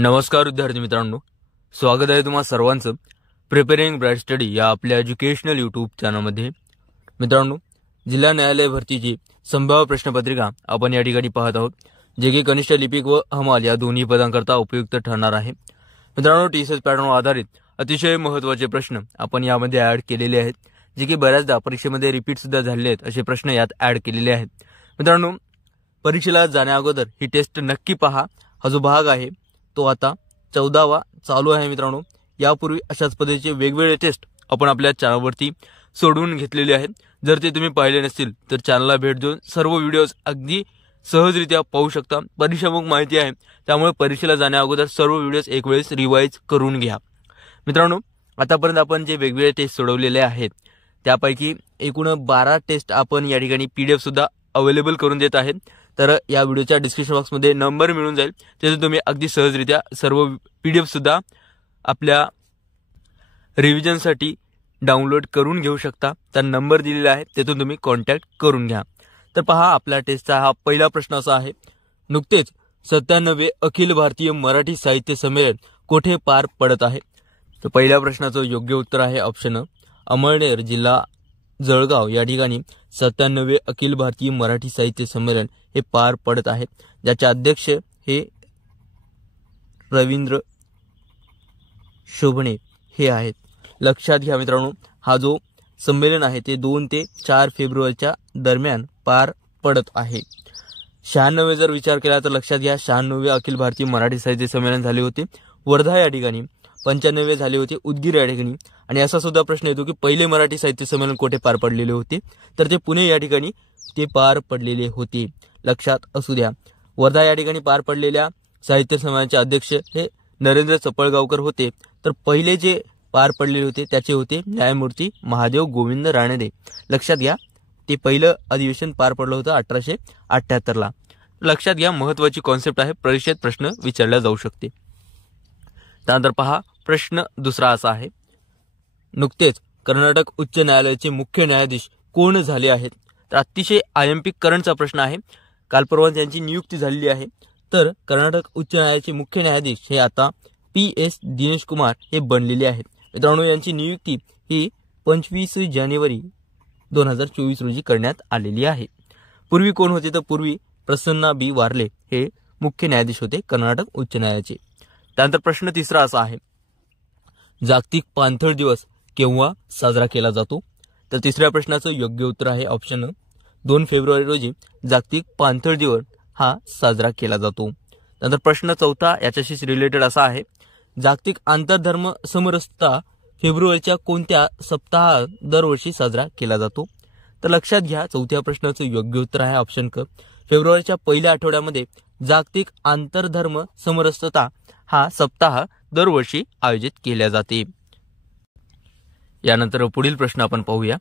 नमस्कार विद्यार्थी मित्रांनो, स्वागत आहे तुम्हा सर्वांचं प्रिपेरिंग ब्राईट स्टडी या आपल्या एज्युकेशनल यूट्यूब चॅनलमध्ये। मित्रांनो, जिल्हा न्यायालय भरतीची संभाव्य प्रश्नपत्रिका आपण या ठिकाणी पाहत आहोत, जे की कनिष्ठ लिपिक व हमाल या दोन्ही पदांकरता उपयुक्त ठरणार आहे। मित्रांनो, टीसीएस पॅटर्नवर आधारित अतिशय महत्त्वाचे प्रश्न आपण यामध्ये ॲड केलेले आहेत, जे की बऱ्याचदा परीक्षेमध्ये रिपीट सुद्धा झालेले आहेत। असे प्रश्न यात ॲड केलेले आहेत। मित्रांनो, परीक्षेला जाण्याअगोदर ही टेस्ट नक्की पहा। हा जो भाग आहे तो आता 14वा चालू आहे। मित्रांनो, यापूर्वी अशाच पद्धतीचे वेगवेगळे टेस्ट आपण आपल्या चॅनलवरती सोडवून घेतलेले आहेत। जर ते तुम्ही पाहिले नसतील तर चॅनलला भेट देऊन सर्व व्हिडिओज अगदी सहजरित्या पाहू शकता। परीक्षामुख माहिती आहे, त्यामुळे परीक्षेला जाण्याअगोदर सर्व व्हिडिओज एक वेळेस रिवाइज करून घ्या। मित्रांनो, आतापर्यंत आपण जे वेगवेगळे टेस्ट सोडवलेले आहेत त्यापैकी एकूण 12 टेस्ट आपण या ठिकाणी PDF सुद्धा अवेलेबल करून देत आहेत। तर या व्हिडिओच्या डिस्क्रिप्शन बॉक्समध्ये नंबर मिळून जाईल, तिथे तुम्ही अगदी सहजरित्या सर्व PDF सुद्धा आपल्या रिव्हिजनसाठी डाउनलोड करून घेऊ शकता। त्या नंबर दिलेला आहे, तिथून तुम्ही कॉन्टॅक्ट करून घ्या। तर पहा, आपल्या टेस्टचा हा पहिला प्रश्न असा आहे, नुकतेच 97वे अखिल भारतीय मराठी साहित्य संमेलन कोठे पार पडत आहे? तर पहिल्या प्रश्नाचं योग्य उत्तर आहे ऑप्शन अ, अमळनेर जिल्हा जळगाव या ठिकाणी 97वे अखिल भारतीय मराठी साहित्य संमेलन हे पार पडत आहे, ज्याचे अध्यक्ष हे रवींद्र शोभणे हे आहेत। लक्षात घ्या मित्रांनो, हा जो संमेलन आहे ते 2 ते 4 फेब्रुवारीच्या दरम्यान पार पडत आहे। 96 जर विचार केला तर लक्षात घ्या, 96वे अखिल भारतीय मराठी साहित्य संमेलन झाले होते वर्धा या ठिकाणी, 95 झाले होते उदगीर या ठिकाणी। आणि असा सुद्धा प्रश्न येतो की पहिले मराठी साहित्य संमेलन कोठे पार पडलेले होते? तर ते पुणे या ठिकाणी ते पार पडलेले होते। लक्षात असू द्या, वर्धा या ठिकाणी पार पडलेल्या साहित्य संमेलनाचे अध्यक्ष हे नरेंद्र चपळगावकर होते। तर पहिले जे पार पडलेले होते त्याचे होते न्यायमूर्ती महादेव गोविंद रानडे। लक्षात घ्या, ते पहिलं अधिवेशन पार पडलं होतं 1878ला। लक्षात घ्या, महत्त्वाची कॉन्सेप्ट आहे, परीक्षेत प्रश्न विचारला जाऊ शकते। त्यानंतर पहा, प्रश्न दुसरा असा आहे, नुकतेच कर्नाटक उच्च न्यायालयाचे मुख्य न्यायाधीश कोण झाले आहेत? तर अतिशय IMP करंटचा प्रश्न आहे, काल परवा त्यांची नियुक्ती झालेली आहे। तर कर्नाटक उच्च न्यायालयाचे मुख्य न्यायाधीश हे आता PS दिनेश कुमार हे बनलेले आहेत। मित्रांनो, यांची नियुक्ती ही 25 जानेवारी 2024 रोजी करण्यात आलेली आहे। पूर्वी कोण होते? तर पूर्वी प्रसन्ना B वार्ले हे मुख्य न्यायाधीश होते कर्नाटक उच्च न्यायालयाचे। त्यानंतर प्रश्न तिसरा असा आहे, जागतिक पाणथळ दिवस केव्हा साजरा केला जातो? तर तिसऱ्या प्रश्नाचं योग्य उत्तर आहे ऑप्शन 2 फेब्रुवारी रोजी जागतिक पाणथळ दिवस हा साजरा केला जातो। नंतर प्रश्न चौथा याच्याशी रिलेटेड असा आहे, जागतिक आंतरधर्म समरसता फेब्रुवारीच्या कोणत्या सप्ताहात दरवर्षी साजरा केला जातो? तर लक्षात घ्या, चौथ्या प्रश्नाचं योग्य उत्तर आहे ऑप्शन क, फेब्रुवारीच्या पहिल्या आठवड्यामध्ये जागतिक आंतरधर्म समरसता हा सप्ताह दरवर्षी आयोजित केला जाते। यानंतर पुढील प्रश्न आपण पाहूया।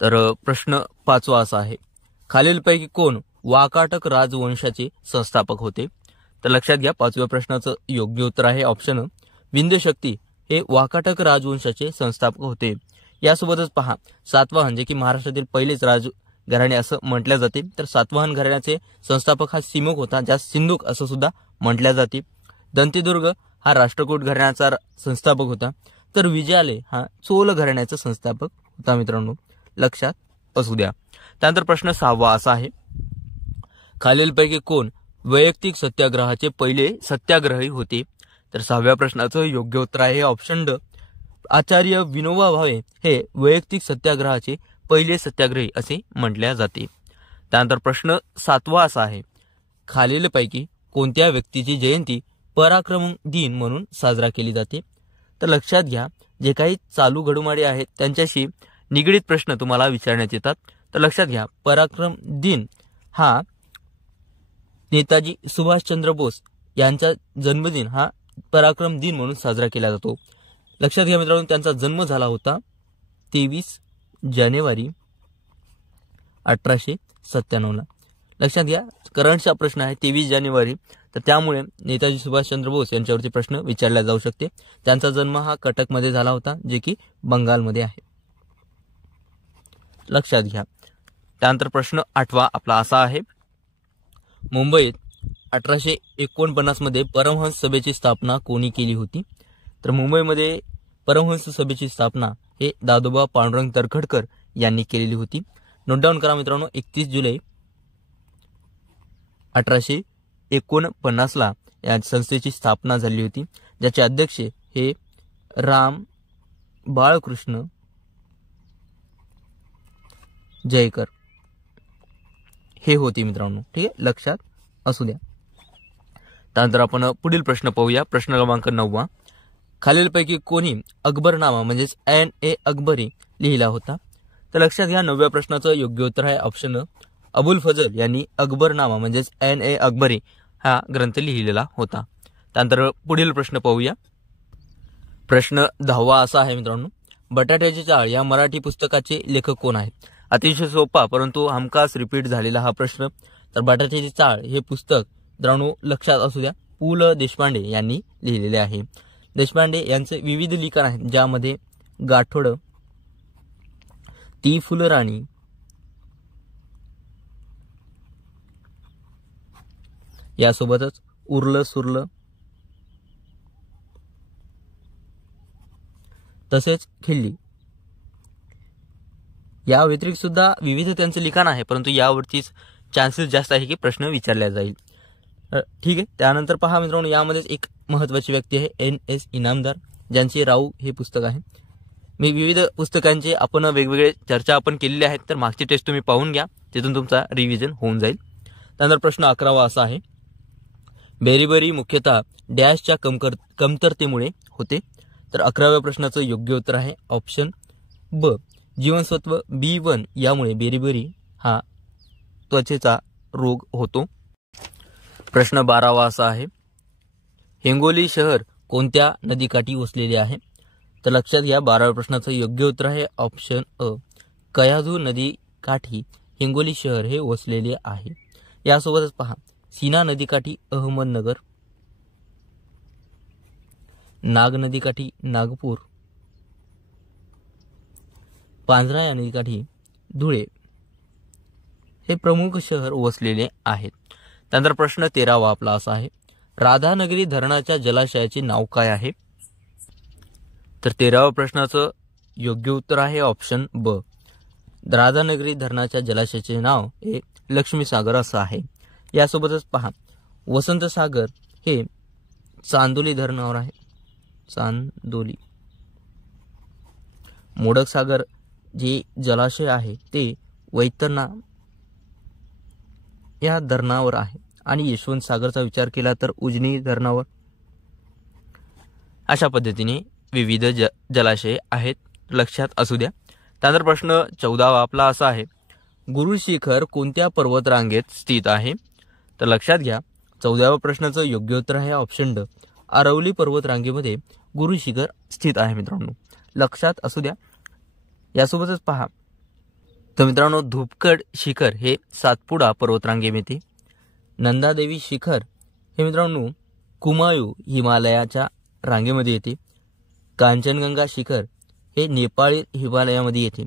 तर प्रश्न 5वा असा आहे, खालीलपैकी कोण वाकाटक राजवंशाचे संस्थापक होते? तर लक्षात घ्या, 5व्या प्रश्नाचं योग्य उत्तर आहे ऑप्शन विंध्य शक्ती हे वाकाटक राजवंशाचे संस्थापक होते। यासोबतच पहा, सातवाहन जे की महाराष्ट्रातील पहिलेच राजघराणे असं म्हटल्या जाते, तर सातवाहन घराण्याचे संस्थापक हा सिमोक होता, ज्यास सिंधुक असं सुद्धा म्हटल्या जाते। दंतेदुर्ग हा राष्ट्रकूट घराण्याचा संस्थापक होता, तर विजयालय हा चोल घराण्याचा संस्थापक होता। मित्रांनो, लक्षात असू द्या। त्यानंतर प्रश्न 6वा असा आहे, खालीलपैकी कोण वैयक्तिक सत्याग्रहाचे पहिले सत्याग्रही होते? तर 6व्या प्रश्नाचं योग्य उत्तर आहे ऑप्शन ड, आचार्य विनोबा भावे हे वैयक्तिक सत्याग्रहाचे पहिले सत्याग्रही असे म्हटल्या जाते। त्यानंतर प्रश्न 7वा असा आहे, खालीलपैकी कोणत्या व्यक्तीची जयंती पराक्रम दिन म्हणून साजरा केली जाते? तर लक्षात घ्या, जे काही चालू घडामोडी आहेत त्यांच्याशी निगडीत प्रश्न तुम्हाला विचारण्यात येतात। तर लक्षात घ्या, पराक्रम दिन हा नेताजी सुभाषचंद्र बोस यांचा जन्मदिन हा पराक्रम दिन म्हणून साजरा केला जातो। लक्षात घ्या मित्रांनो, त्यांचा जन्म झाला होता 23 जानेवारी 1897ला। लक्षात घ्या, करंटचा प्रश्न आहे 23 जानेवारी, तर त्यामुळे नेताजी सुभाषचंद्र बोस यांच्यावरती प्रश्न विचारला जाऊ शकते। त्यांचा जन्म हा कटकमध्ये झाला होता, जे की बंगालमध्ये आहे। लक्षात घ्या। त्यानंतर प्रश्न 8वा आपला असा आहे, मुंबईत 1849 मध्ये परमहंस सभेची स्थापना कोणी केली होती? तर मुंबईमध्ये परमहंस सभेची स्थापना हे दादोबा पांडुरंग तरखडकर यांनी केलेली होती. नोट डाऊन करा मित्रांनो. 31 जुलै 1849 या संस्थेची स्थापना झाली होती, ज्याचे अध्यक्ष हे राम बाळकृष्ण जयकर हे होते मित्रांनो. ठीक आहे, लक्षात असू द्या. त्यानंतर आपण पुढील प्रश्न पाहूया. प्रश्न क्रमांक 9. खालीलपैकी कोणी अकबरनामा म्हणजेच NA अकबरी लिहिला होता? तर लक्षात घ्या, 9व्या प्रश्नाचं योग्य उत्तर आहे ऑप्शन अ. अबुल फजल यांनी अकबरनामा म्हणजेच NA अकबरी हा ग्रंथ लिहिलेला होता. त्यानंतर पुढील प्रश्न पाहूया. प्रश्न 10वा असा आहे मित्रांनो, बटाट्याची चाळ या मराठी पुस्तकाचे लेखक कोण आहेत? अतिशय सोपा परंतु हमखास रिपीट झालेला हा प्रश्न. तर बटाट्याची चाळ हे पुस्तक मित्रांनो लक्षात असू द्या, पु ल देशपांडे यांनी लिहिलेले आहे. देशपांडे यांचे विविध लिखाण आहेत, ज्यामध्ये गाठोड, ती फुलराणी, यासोबतच उरलं सुरलं, तसेच खिल्ली या व्यतिरिक्त सुद्धा विविध त्यांचे लिखाण आहे, परंतु यावरतीच चान्सेस जास्त आहे की प्रश्न विचारला जाईल. ठीक आहे. त्यानंतर पहा मित्रांनो, यामध्येच एक महत्त्वाची व्यक्ती आहे NS इनामदार, ज्यांचे राऊ हे पुस्तक आहे. मी विविध पुस्तकांचे आपण वेगवेगळे चर्चा आपण केलेली आहेत, तर मागची टेस्ट तुम्ही पाहून घ्या, तिथून तुमचा रिव्हिजन होऊन जाईल. त्यानंतर प्रश्न 11वा असा आहे, बेरीबरी मुख्यतः डॅशच्या कमतरतेमुळे होते? तर 11व्या प्रश्नाचं योग्य उत्तर आहे ऑप्शन ब. जीवनसत्व B1 यामुळे बेरीबरी हा त्वचेचा रोग होतो. प्रश्न 12वा असा आहे, हिंगोली शहर कोणत्या नदीकाठी वसलेले आहे? तर लक्षात घ्या, 12व्या प्रश्नाचं योग्य उत्तर आहे ऑप्शन अ. कयाधू नदीकाठी हिंगोली शहर हे वसलेले आहे. यासोबतच पहा, सीना नदीकाठी अहमदनगर, नाग नदीकाठी नागपूर, पांझरा या नदीकाठी धुळे हे प्रमुख शहर वसलेले आहेत. त्यानंतर प्रश्न 13वा आपला असा आहे, राधानगरी धरणाच्या जलाशयाचे नाव काय आहे? तर 13व्या प्रश्नाचं योग्य उत्तर आहे ऑप्शन ब. राधानगरी धरणाच्या जलाशयाचे नाव हे लक्ष्मीसागर असं आहे. यासोबतच पहा, वसंतसागर हे चांदोली धरणावर आहे, चांदोली. मोडक सागर जे जलाशय आहे ते वैतरणा या धरणावर आहे, आणि यशवंत सागरचा विचार केला तर उजनी धरणावर. अशा पद्धतीने विविध जलाशय आहेत, लक्षात असू द्या. त्यानंतर प्रश्न 14वा आपला असा आहे, गुरु शिखर कोणत्या पर्वतरांगेत स्थित आहे? तर लक्षात घ्या, 14व्या प्रश्नाचं योग्य उत्तर आहे ऑप्शन ड. अरवली पर्वतरांगेमध्ये गुरु शिखर स्थित आहे मित्रांनो, लक्षात असू द्या. यासोबतच पहा, तर मित्रांनो धूपगड शिखर हे सातपुडा पर्वतरांगेमध्ये, नंदादेवी शिखर हे मित्रांनो कुमायूं हिमालयाच्या रांगेमध्ये येते, कांचनगंगा शिखर हे नेपाळी हिमालयामध्ये येते.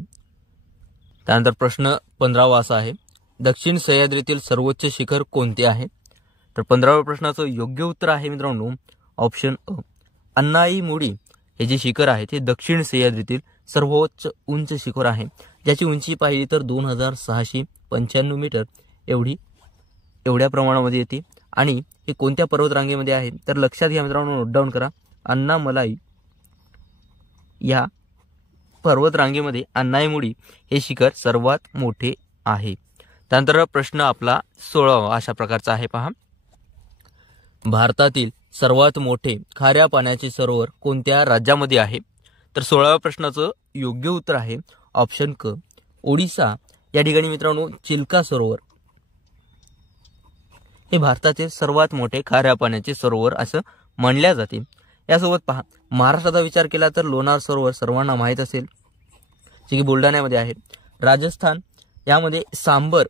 त्यानंतर प्रश्न 15वा असा आहे, दक्षिण सह्याद्रीतील सर्वोच्च शिखर कोणते आहे? तर 15व्या प्रश्नाचं योग्य उत्तर आहे मित्रांनो ऑप्शन अ. अन्नाईमुडी हे जे शिखर आहे ते दक्षिण सह्याद्रीतील सर्वोच्च उंच शिखर आहे, ज्याची उंची पाहिली तर 2695 मीटर एवढ्या प्रमाणामध्ये येते. आणि हे कोणत्या पर्वतरांगेमध्ये आहे? तर लक्षात घ्या मित्रांनो, नोट डाऊन करा, अन्नामलाई या पर्वतरांगेमध्ये अन्नाईमुडी हे शिखर सर्वात मोठे आहे. त्यानंतर प्रश्न आपला 16वा अशा प्रकारचा आहे, पहा, भारतातील सर्वात मोठे खाऱ्या पाण्याचे सरोवर कोणत्या राज्यामध्ये आहे? तर 16व्या प्रश्नाचं योग्य उत्तर आहे ऑप्शन क. ओडिसा या ठिकाणी मित्रांनो चिल्का सरोवर हे भारताचे सर्वात मोठे खाऱ्या पाण्याचे सरोवर असं म्हणल्या जाते. यासोबत पहा, महाराष्ट्राचा विचार केला तर लोणार सरोवर सर्वांना माहीत असेल, जे की बुलढाण्यामध्ये आहे. राजस्थान यामध्ये सांबर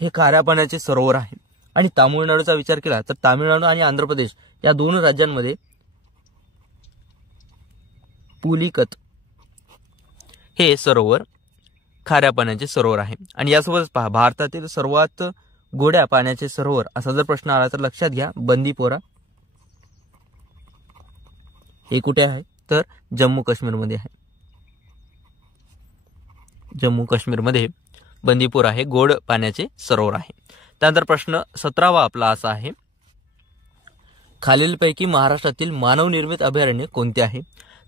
हे खाऱ्या पाण्याचे सरोवर आहे. आणि तामिळनाडूचा विचार केला तर तामिळनाडू आणि आंध्र प्रदेश या दोन राज्यांमध्ये पुलिकत हे सरोवर खाऱ्या पाण्याचे सरोवर आहे. आणि यासोबतच पहा, भारतातील सर्वात गोड्या पाण्याचे सरोवर असा जर प्रश्न आला तर लक्षात घ्या बंदीपोरा हे कुठे आहे तर जम्मू काश्मीरमध्ये आहे. जम्मू काश्मीरमध्ये बंदीपोरा हे गोड पाण्याचे सरोवर आहे. त्यानंतर प्रश्न 17वा आपला असा आहे, खालीलपैकी महाराष्ट्रातील मानवनिर्मित अभयारण्य कोणते आहे?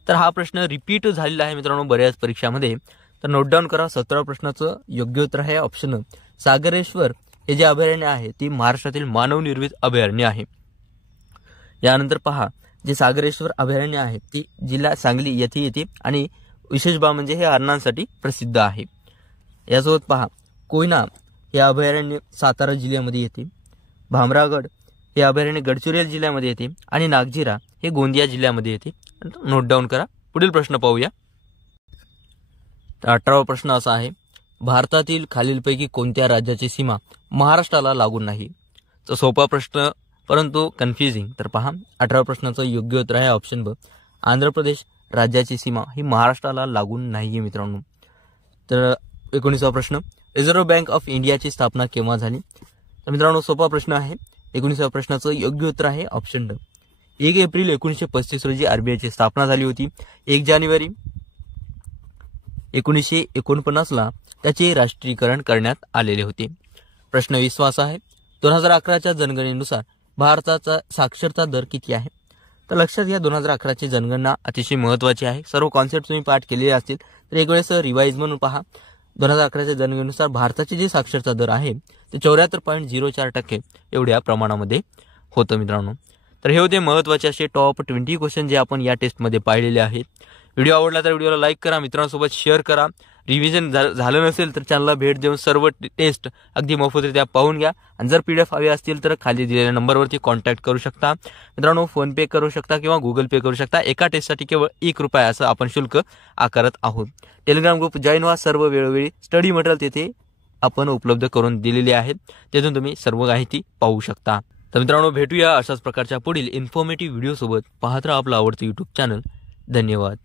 तर हा प्रश्न रिपीट झालेला आहे मित्रांनो बऱ्याच परीक्षामध्ये. तर नोट डाऊन करा. 17 प्रश्नाचं योग्य उत्तर आहे ऑप्शन सागरेश्वर हे जे अभयारण्य आहे ती महाराष्ट्रातील मानवनिर्मित अभयारण्य आहे. यानंतर पहा जे सागरेश्वर अभयारण्य आहे ती जिल्हा सांगली येथे येते आणि विशेष बाब म्हणजे हे हरणांसाठी प्रसिद्ध आहे. यासोबत पहा कोयना हे अभयारण्य सातारा जिल्ह्यामध्ये येते, भामरागड हे अभयारण्य गडचिरोली जिल्ह्यामध्ये येते आणि नागझिरा हे गोंदिया जिल्ह्यामध्ये येते. नोट डाऊन करा. पुढील प्रश्न पाहूया. 18वा प्रश्न असा आहे, भारतातील खालीलपैकी कोणत्या राज्याची सीमा महाराष्ट्राला लागून नाही? तर सोपा प्रश्न परंतु कन्फ्युजिंग. तर पहा 18व्या प्रश्नाचं योग्य उत्तर आहे ऑप्शन ब, आंध्र प्रदेश राज्याची सीमा ही महाराष्ट्राला लागून नाहीये मित्रांनो. तर 19वा प्रश्न, रिझर्व्ह बँक ऑफ इंडियाची स्थापना केव्हा झाली? तर मित्रांनो सोपा प्रश्न आहे. 19व्या प्रश्नाचं योग्य उत्तर आहे ऑप्शन ड, 1 एप्रिल 1935 रोजी आरबीआयची स्थापना झाली होती. 1 जानेवारी 1949ला त्याचे राष्ट्रीयकरण करण्यात आलेले होते. प्रश्न 20वा असा आहे, 2011च्या जनगणनेनुसार भारताचा साक्षरता दर किती आहे? तर लक्षात घ्या 2011ची जनगणना अतिशय महत्त्वाची आहे. सर्व कॉन्सेप्ट तुम्ही पाठ केलेले असतील तर एक वेळेस रिवाइज म्हणून पहा. 2011च्या जनगणनेनुसार भारताची जी साक्षरता दर आहे ते 74.04% एवढ्या प्रमाणामध्ये होतं मित्रांनो. तर हे होते महत्त्वाचे असे टॉप 20 क्वेश्चन जे आपण या टेस्टमध्ये पाहिलेले आहेत. व्हिडिओ आवडला तर व्हिडिओला लाईक करा, मित्रांसोबत शेअर करा. रिव्हिजन झालं नसेल तर चॅनलला भेट देऊन सर्व टेस्ट अगदी मोफतरित्या पाहून घ्या. आणि जर PDF हवे असतील तर खाली दिलेल्या नंबरवरती कॉन्टॅक्ट करू शकता मित्रांनो. फोनपे करू शकता किंवा गुगल पे करू शकता. एका टेस्टसाठी केवळ ₹1 असं आपण शुल्क आकारत आहोत. टेलिग्राम ग्रुप जॉईन व्हा. सर्व वेळोवेळी स्टडी मटेरियल तेथे आपण उपलब्ध करून दिलेले आहेत, तेथून तुम्ही सर्व माहिती पाहू शकता. तर मित्रांनो भेटूया अशाच प्रकारच्या पुढील इन्फॉर्मेटिव्ह व्हिडिओसोबत. पाहत राहा आपलं आवडतं YouTube चॅनल. धन्यवाद.